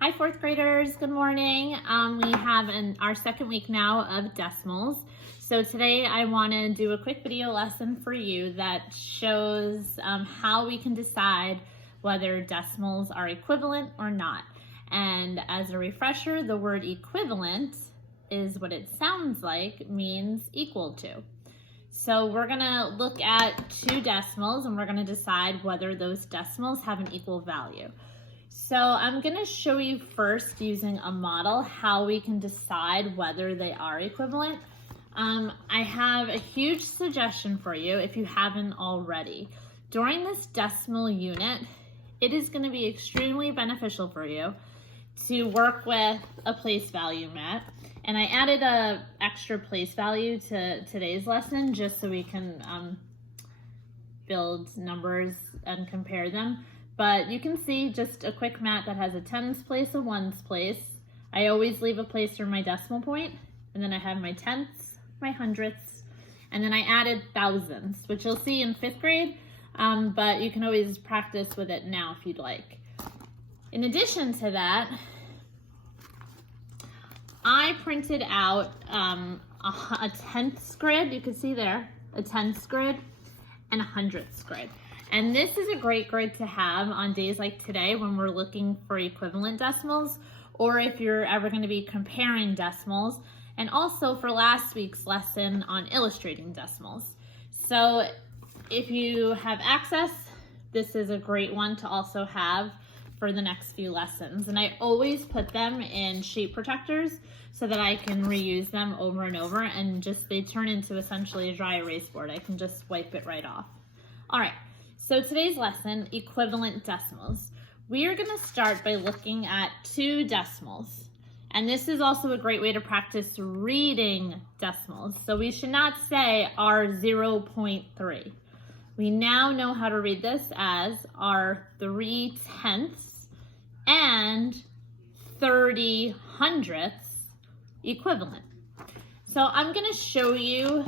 Hi, fourth graders. Good morning. We have our second week now of decimals. So today I want to do a quick video lesson for you that shows how we can decide whether decimals are equivalent or not. And as a refresher, the word equivalent is what it sounds like, means equal to. So we're going to look at two decimals and we're going to decide whether those decimals have an equal value. So I'm going to show you first using a model how we can decide whether they are equivalent. I have a huge suggestion for you if you haven't already. During this decimal unit, it is going to be extremely beneficial for you to work with a place value mat. And I added an extra place value to today's lesson just so we can build numbers and compare them. But you can see just a quick mat that has a tens place, a ones place. I always leave a place for my decimal point, and then I have my tenths, my hundredths, and then I added thousands, which you'll see in 5th grade, but you can always practice with it now if you'd like. In addition to that, I printed out a tenths grid, you can see there, a tenths grid and a hundredths grid. And this is a great grid to have on days like today when we're looking for equivalent decimals, or if you're ever going to be comparing decimals, and also for last week's lesson on illustrating decimals. So if you have access, this is a great one to also have for the next few lessons. And I always put them in sheet protectors so that I can reuse them over and over, and they turn into essentially a dry erase board. I can just wipe it right off. All right. So today's lesson, equivalent decimals. We are going to start by looking at two decimals. And this is also a great way to practice reading decimals. So we should not say R0.3. We now know how to read this as R3/10 and 30/100 equivalent. So I'm going to show you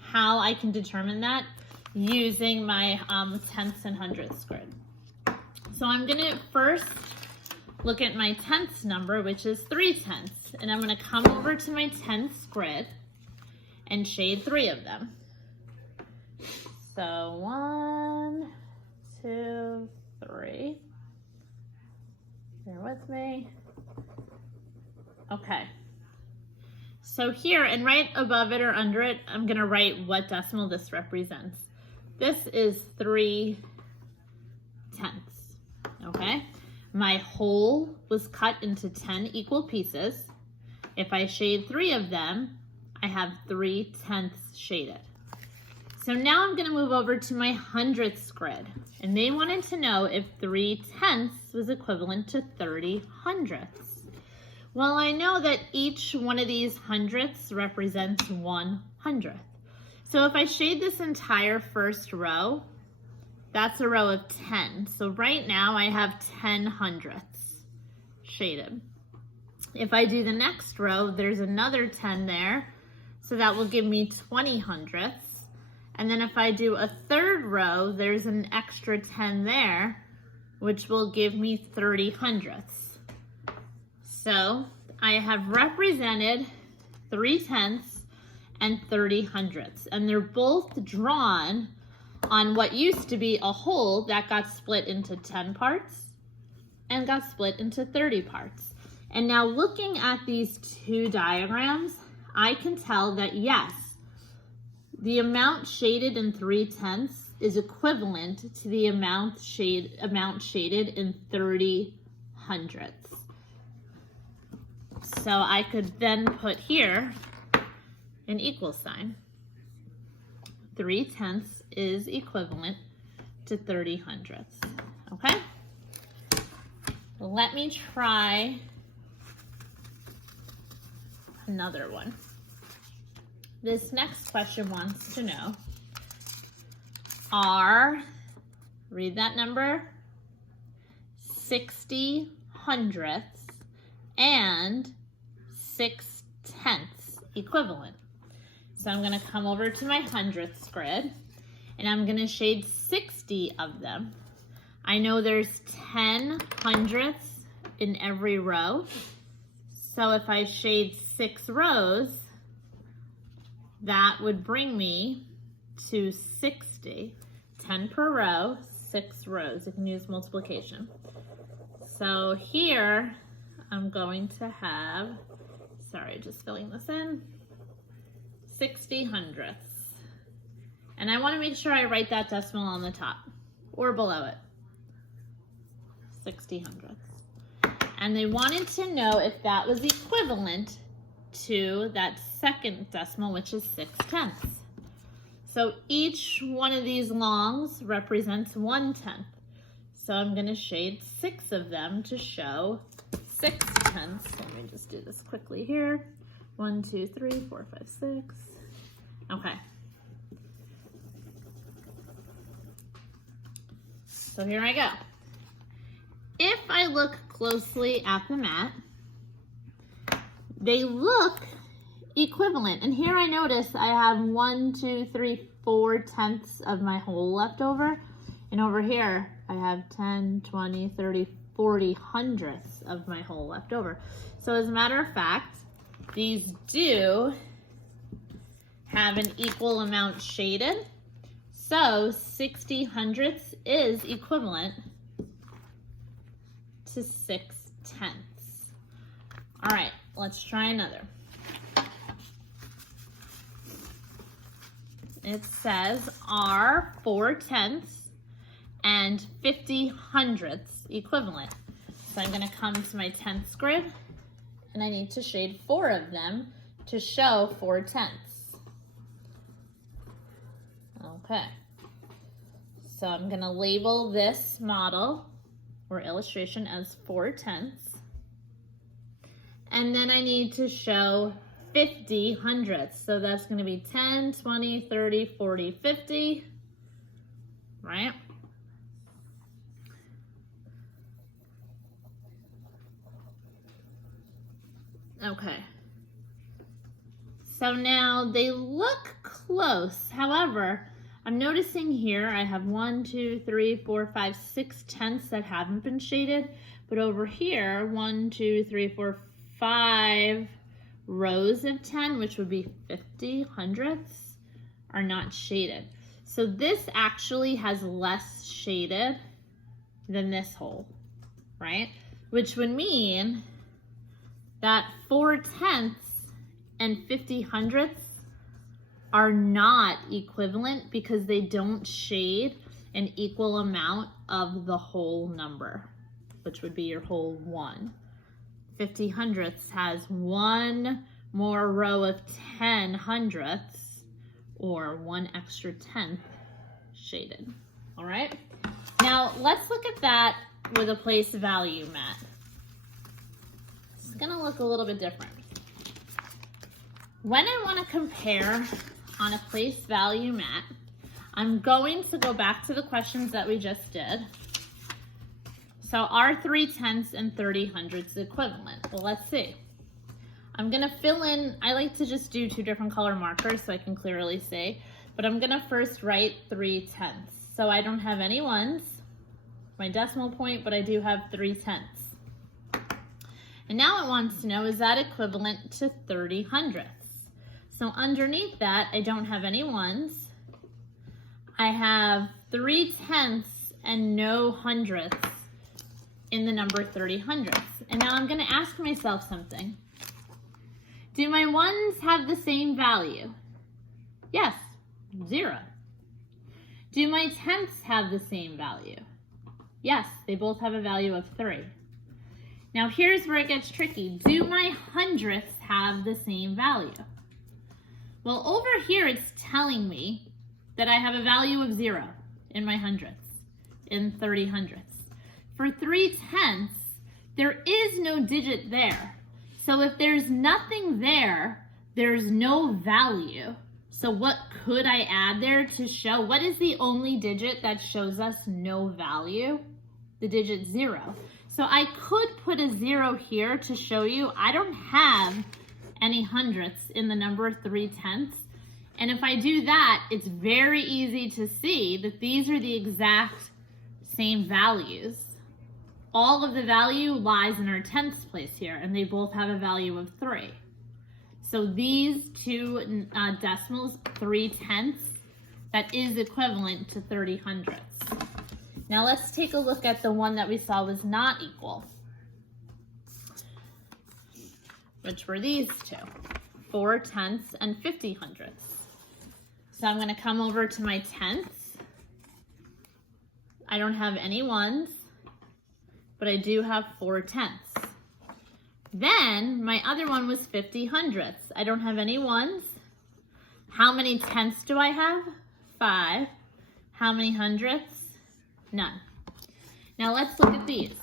how I can determine that using my tenths and hundredths grid. So I'm going to first look at my tenths number, which is 3/10, and I'm going to come over to my tenths grid and shade 3 of them. So 1, 2, 3. Bear with me. Okay. So here, and right above it or under it, I'm going to write what decimal this represents. This is 3/10, okay? My whole was cut into 10 equal pieces. If I shade 3 of them, I have 3/10 shaded. So now I'm gonna move over to my hundredths grid, and they wanted to know if 3/10 was equivalent to 30/100. Well, I know that each one of these hundredths represents 1/100. So if I shade this entire first row, that's a row of 10. So right now I have 10 hundredths shaded. If I do the next row, there's another 10 there. So that will give me 20 hundredths. And then if I do a third row, there's an extra 10 there, which will give me 30 hundredths. So I have represented 3/10 and 30 hundredths, and they're both drawn on what used to be a whole that got split into 10 parts and got split into 30 parts. And now looking at these two diagrams, I can tell that yes, the amount shaded in 3/10 is equivalent to the amount shaded in 30 hundredths. So I could then put here an equal sign. 3/10 is equivalent to 30 hundredths. Okay? Let me try another one. This next question wants to know, read that number, 60 hundredths and 6/10 equivalent. So I'm going to come over to my hundredths grid and I'm going to shade 60 of them. I know there's 10 hundredths in every row. So if I shade 6 rows, that would bring me to 60. 10 per row, 6 rows. You can use multiplication. So here I'm going to have, sorry, just filling this in, 60 hundredths. And I want to make sure I write that decimal on the top or below it. 60 hundredths. And they wanted to know if that was equivalent to that second decimal, which is 6/10. So each one of these longs represents 1/10. So I'm going to shade 6 of them to show 6/10. Let me just do this quickly here. 1, 2, 3, 4, 5, 6. Okay. So here I go. If I look closely at the mat, they look equivalent. And here I notice I have 1, 2, 3, 4 tenths of my whole left over. And over here, I have 10, 20, 30, 40 hundredths of my whole left over. So as a matter of fact, these do have an equal amount shaded. So 60 hundredths is equivalent to 6/10. All right, let's try another. It says, are 4/10 and 50 hundredths equivalent? So I'm going to come to my tenths grid, and I need to shade 4 of them to show 4/10. Okay. So I'm going to label this model or illustration as 4/10. And then I need to show 50 hundredths. So that's going to be 10, 20, 30, 40, 50, right? Okay. So now they look close. However, I'm noticing here I have 1, 2, 3, 4, 5, 6 tenths that haven't been shaded. But over here, 1, 2, 3, 4, 5 rows of 10, which would be 50 hundredths, are not shaded. So this actually has less shaded than this hole, right? Which would mean that 4/10 and 50 hundredths are not equivalent because they don't shade an equal amount of the whole number, which would be your whole 1. 50 hundredths has 1 more row of 10 hundredths or 1 extra tenth shaded. All right. Now let's look at that with a place value mat. It's going to look a little bit different. When I want to compare on a place value mat, I'm going to go back to the questions that we just did. So are 3/10 and 30 hundredths equivalent? Well, let's see. I'm going to fill in, I like to just do 2 different color markers so I can clearly see, but I'm going to first write 3/10. So I don't have any ones, my decimal point, but I do have 3/10. And now it wants to know, is that equivalent to 30 hundredths? So underneath that, I don't have any ones. I have 3/10 and no hundredths in the number 30 hundredths. And now I'm going to ask myself something. Do my ones have the same value? Yes, 0. Do my tenths have the same value? Yes, they both have a value of 3. Now here's where it gets tricky. Do my hundredths have the same value? Well, over here it's telling me that I have a value of 0 in my hundredths, in 30 hundredths. For 3/10, there is no digit there. So if there's nothing there, there's no value. So what could I add there to show? What is the only digit that shows us no value? The digit 0. So I could put a 0 here to show you I don't have any hundredths in the number 3/10. And if I do that, it's very easy to see that these are the exact same values. all of the value lies in our tenths place here, and they both have a value of 3. So these two decimals, 3/10, that is equivalent to 30/100. Now let's take a look at the one that we saw was not equal, which were these two, 4/10 and 50/100. So I'm going to come over to my tenths. I don't have any ones, but I do have 4/10. Then my other one was 50/100. I don't have any ones. How many tenths do I have? 5. How many hundredths? None. Now let's look at these.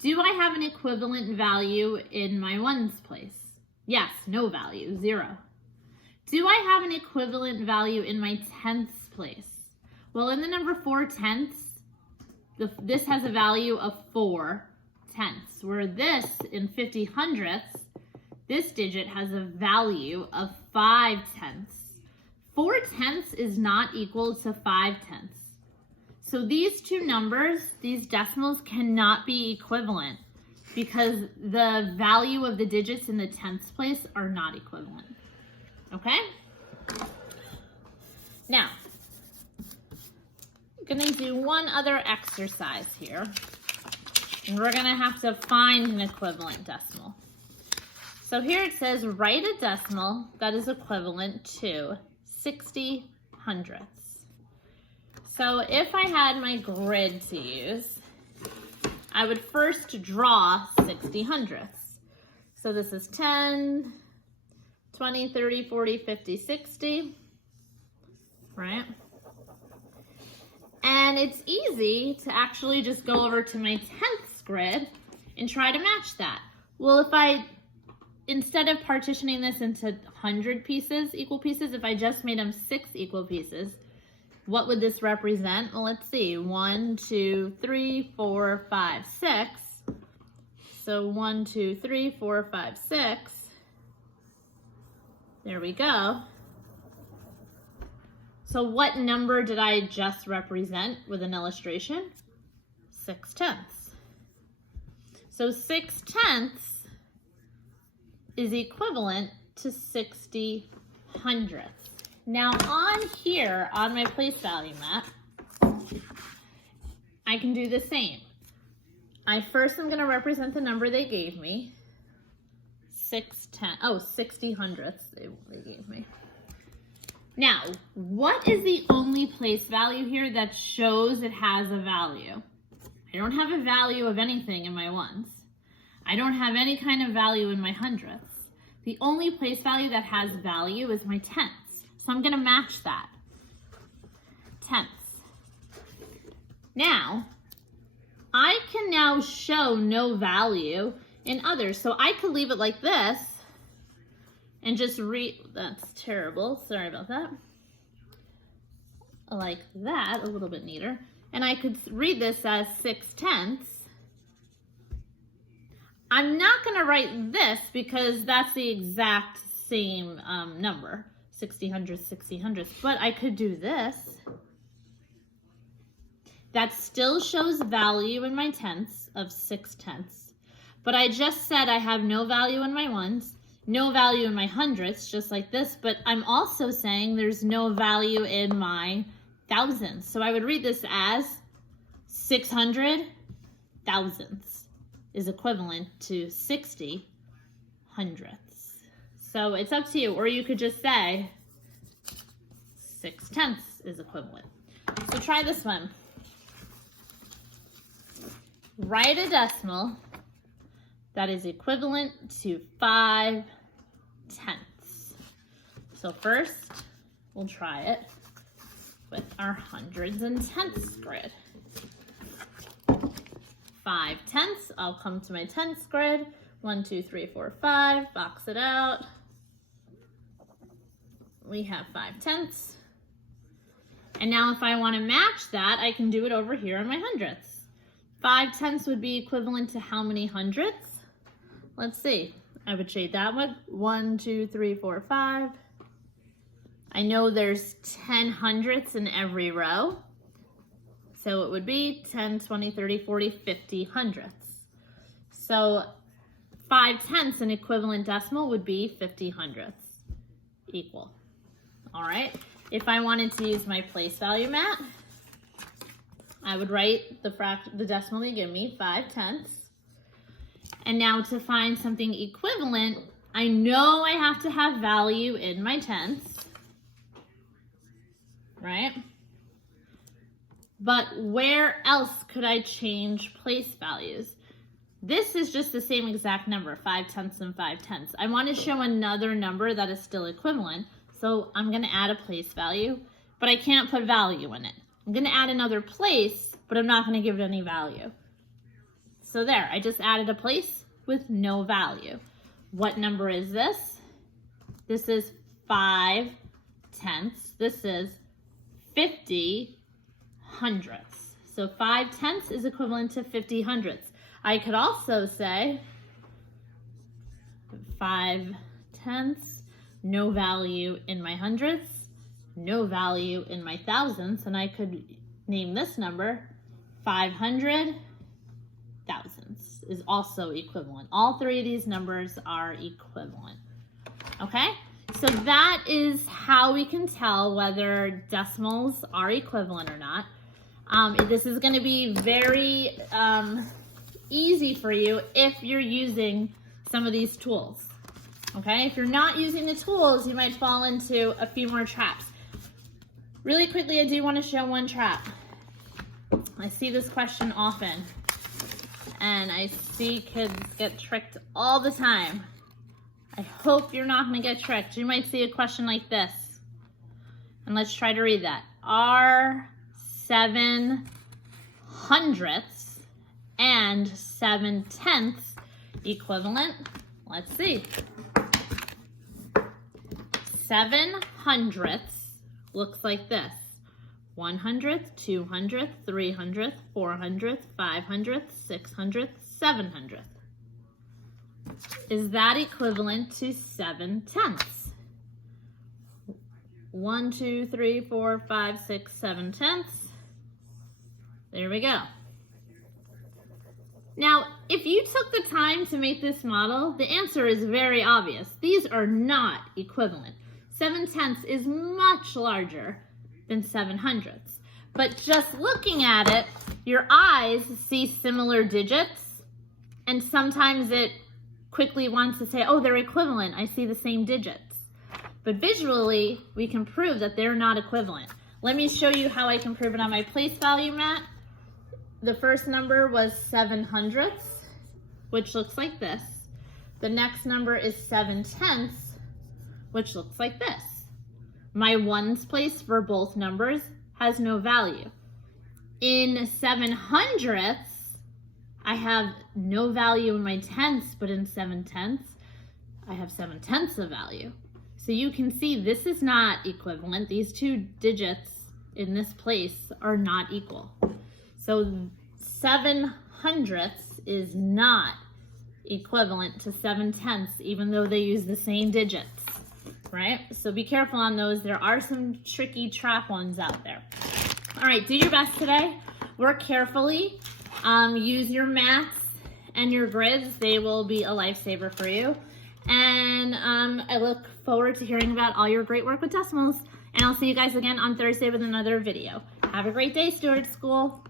Do I have an equivalent value in my ones place? Yes, no value, 0. Do I have an equivalent value in my tenths place? Well, in the number 4/10, this has a value of 4/10, where this, in 50/100, this digit has a value of 5/10. 4/10 is not equal to 5/10. So these two numbers, these decimals, cannot be equivalent because the value of the digits in the tenths place are not equivalent. Okay? Now, I'm going to do one other exercise here, and we're going to have to find an equivalent decimal. So here it says, write a decimal that is equivalent to 60/100. So if I had my grid to use, I would first draw 60/100. So this is 10, 20, 30, 40, 50, 60, right? And it's easy to actually just go over to my tenths grid and try to match that. Well, if I, instead of partitioning this into 100 pieces, equal pieces, if I just made them 6 equal pieces, what would this represent? Well, let's see, 1, 2, 3, 4, 5, 6. So 1, 2, 3, 4, 5, 6. There we go. So what number did I just represent with an illustration? 6/10. So 6/10 is equivalent to 60/100. Now on here, on my place value map, I can do the same. I first am going to represent the number they gave me. 60/100 they gave me. Now, what is the only place value here that shows it has a value? I don't have a value of anything in my ones. I don't have any kind of value in my hundredths. The only place value that has value is my tenths. So I'm going to match that. Tenths. Now, I can now show no value in others. So I could leave it like this and just read, that's terrible, sorry about that. Like that, a little bit neater. And I could read this as 6/10. I'm not gonna write this because that's the exact same number, 60/100, 60/100, but I could do this. That still shows value in my tenths of 6/10. But I just said I have no value in my ones, no value in my hundredths, just like this, but I'm also saying there's no value in my thousands. So I would read this as 600 thousandths is equivalent to 60 hundredths. So it's up to you, or you could just say 6/10 is equivalent. So try this one. Write a decimal that is equivalent to 5/10. So first, we'll try it with our hundreds and tenths grid. 5/10, I'll come to my tenths grid. 1, 2, 3, 4, 5, box it out. We have 5/10. And now if I want to match that, I can do it over here in my hundredths. 5/10 would be equivalent to how many hundredths? Let's see. I would shade that one. 1, 2, 3, 4, 5. I know there's 10 hundredths in every row. So it would be 10, 20, 30, 40, 50 hundredths. So 5/10 an equivalent decimal would be 50 hundredths equal. All right. If I wanted to use my place value mat, I would write the decimal they give me, 5/10. And now to find something equivalent, I know I have to have value in my tenths, right? But where else could I change place values? This is just the same exact number, 5/10 and 5/10. I want to show another number that is still equivalent, so I'm going to add a place value, but I can't put value in it. I'm going to add another place, but I'm not going to give it any value. So there, I just added a place with no value. What number is this? This is 5/10. This is 50 hundredths. So 5/10 is equivalent to 50 hundredths. I could also say 5/10, no value in my hundredths, no value in my thousandths, and I could name this number 500 thousandths is also equivalent. All three of these numbers are equivalent. Okay, so that is how we can tell whether decimals are equivalent or not. This is going to be very easy for you if you're using some of these tools. Okay, if you're not using the tools, you might fall into a few more traps. Really quickly, I do want to show one trap. I see this question often, and I see kids get tricked all the time. I hope you're not going to get tricked. You might see a question like this, and let's try to read that. Are 7 hundredths and 7/10 equivalent? Let's see. 7 hundredths looks like this. 100th, 200th, 300th, 400th, 500th, 600th, 700th. Is that equivalent to 7/10? 1, 2, 3, 4, 5, 6, 7/10. There we go. Now, if you took the time to make this model, the answer is very obvious. These are not equivalent. 7/10 is much larger than 7 hundredths. But just looking at it, your eyes see similar digits, and sometimes it quickly wants to say, oh, they're equivalent. I see the same digits. But visually, we can prove that they're not equivalent. Let me show you how I can prove it on my place value mat. The first number was 7 hundredths, which looks like this. The next number is 7/10, which looks like this. My ones place for both numbers has no value. In 7 hundredths, I have no value in my tenths, but in 7/10, I have 7/10 of value. So you can see this is not equivalent. These two digits in this place are not equal. So 7 hundredths is not equivalent to 7/10, even though they use the same digits. Right? So be careful on those. There are some tricky trap ones out there. All right, do your best today. Work carefully. Use your maths and your grids. They will be a lifesaver for you. And I look forward to hearing about all your great work with decimals. And I'll see you guys again on Thursday with another video. Have a great day, Stewart School.